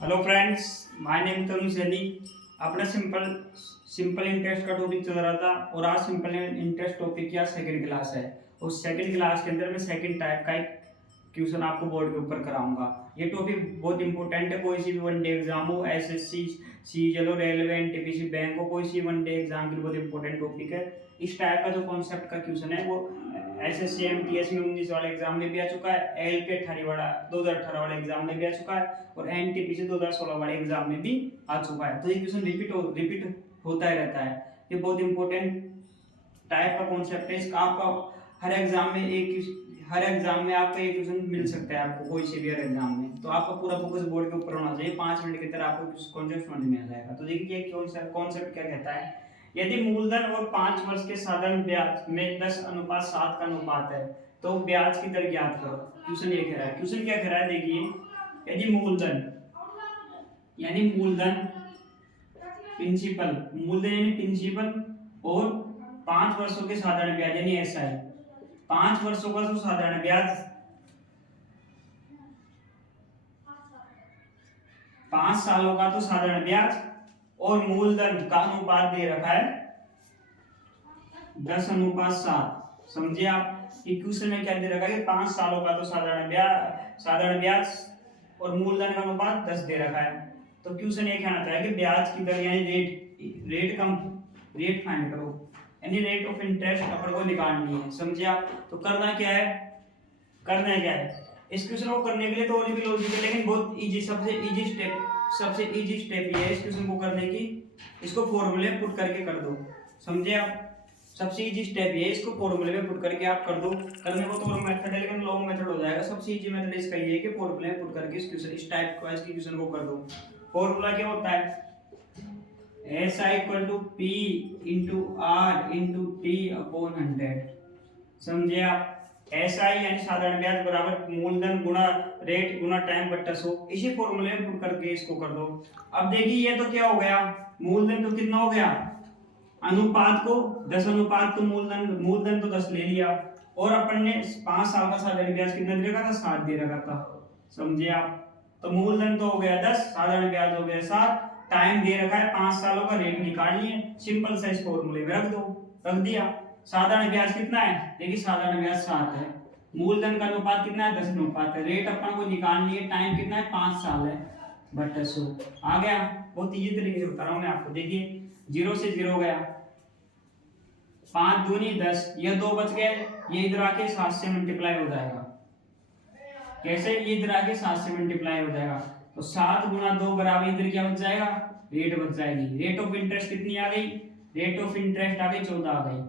Hello friends, my name तरुण सैनी। अपना simple interest का topic चल रहा था और आज सिंपल इंटरेस्ट टॉपिक की सेकंड क्लास है। और सेकंड क्लास के अंदर मैं सेकंड टाइप का एक क्वेश्चन आपको बोर्ड के ऊपर कराऊंगा। ये टॉपिक बहुत इंपॉर्टेंट है। कोई सी भी वनडे एग्जाम हो, एसएससी, सीजीएल हो, रेलवे, एनटीपीसी, बैंक हो, कोई सी वनडे एग्जाम के लिए बहुत इंपॉर्टेंट टॉपिक है। इस टाइप का जो कॉन्सेप्ट का क्वेश्चन है वो एसएससी एमटीएस में 19 वाले एग्जाम में भी आ चुका है, एलपी 18 वाला 2018 वाले एग्जाम में भी आ चुका है और एनटीपीसी 2016 वाले एग्जाम में भी आ चुका है। तो ये क्वेश्चन रिपीट होता ही रहता है। ये बहुत इंपॉर्टेंट टाइप का कॉन्सेप्ट है। इसका आपका हर एग्जाम में आपका एक क्वेश्चन मिल सकता है आपको कोई से भी हर एग्जाम में। तो आपका पूरा फोकस बोर्ड के ऊपर होना चाहिए। 5 मिनट के अंदर आपको कॉन्सेप्ट समझ में आ जाएगा। तो देखिए कॉन्सेप्ट क्या कहता है। यदि मूलधन और 5 वर्ष के साधारण ब्याज में 10:7 का अनुपात है तो ब्याज की दर ज्ञात करो। क्वेश्चन ये कह रहा है। क्वेश्चन क्या कह रहा है देखिए, यदि मूलधन प्रिंसिपल और 5 वर्षों के साधारण ब्याज यानी एसआई, 5 वर्षों का जो साधारण ब्याज, 5 सालों का तो साधारण ब्याज और मूलधन का अनुपात दे रखा है 10:7। समझिए आप क्वेश्चन में क्या दे रखा है कि 5 सालों का तो साधारण ब्याज और मूलधन का अनुपात 10 दे रखा है। तो क्वेश्चन ये कहना चाहे कि ब्याज की दर यानी रेट फाइंड करो, यानी रेट ऑफ इंटरेस्ट अपन को निकालनी है। समझिए आप। तो करना क्या है इस क्वेश्चन को करने के लिए तो और भी लॉजिक है, लेकिन बहुत इजी, सबसे इजी स्टेप ये है इस क्वेश्चन को करने की। इसको फॉर्मूले पुट करके कर दो। समझे आप। सबसे इजी स्टेप ये है, इसको फॉर्मूले में पुट करके आप कर दो। करने को तो और मेथड है लेकिन लॉन्ग मेथड हो जाएगा। सबसे इजी मेथड इसका ये है कि फॉर्मूले में पुट करके इस टाइप का इसकी क्वेश्चन को कर दो। फॉर्मूला क्या होता है, SI = P × R × T/100। समझे आप। SI यानी साधारण ब्याज बराबर मूलधन गुणा रेट गुणा टाइम बट्टा 100। इसी फॉर्मूले में पुट करके इसको कर दो। अब देखिए ये तो क्या हो गया, मूलधन तो कितना हो गया, अनुपात को 10 तो मूलधन तो 10 ले लिया और अपन ने 5 साल का साधारण ब्याज कितना दे रखा था, 7 दे रखा था। समझे आप। तो मूलधन तो हो गया 10, साधारण ब्याज हो गया 7, टाइम दे रखा है 5 सालों का, रेट निकालनी है। सिंपल सा इस फॉर्मूले में रख दिया। साधारण ब्याज कितना है, देखिए साधारण ब्याज 7 है, मूलधन का अनुपात कितना है, 10:9 है, रेट अपन को निकालनी है, टाइम कितना है, 5 साल है, बटा 100 आ गया। बहुत इजी तरीके से बता रहा हूं मैं आपको। देखिए 0 से 0 गया, 5 दूनी 10, ये 2 बच गए, ये इधर आके 7 से मल्टीप्लाई हो जाएगा। कैसे, ये इधर आके 7 से मल्टीप्लाई हो जाएगा। तो 7 × 2 बराबर इधर क्या बच जाएगा, रेट बच जाएगी। रेट ऑफ इंटरेस्ट कितनी आ गई, रेट ऑफ इंटरेस्ट आ गई 14 आ गई।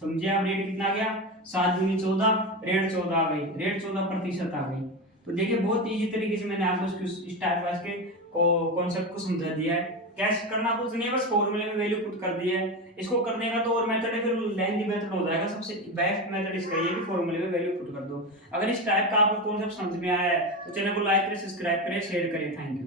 समझे आप। रेट कितना आ गया, 7 दूनी 14, रेट 14 आ गई, रेट 14% आ गई। तो देखिए बहुत इजी तरीके से मैंने आपको इस टाइप वाइज के कॉन्सेप्ट को समझा दिया है। कैसे करना कुछ नहीं है, बस फॉर्मूले में वैल्यू पुट कर दी है। इसको करने का तो और मेथड है, फिर लेंथी मेथड हो जाएगा। सबसे बेस्ट मेथड इसका ये है कि फॉर्मूले में वैल्यू पुट कर दो। अगर इस टाइप का आपको कॉन्सेप्ट समझ में आया है तो चैनल को लाइक करें, सब्सक्राइब करें, शेयर करें। Thank you.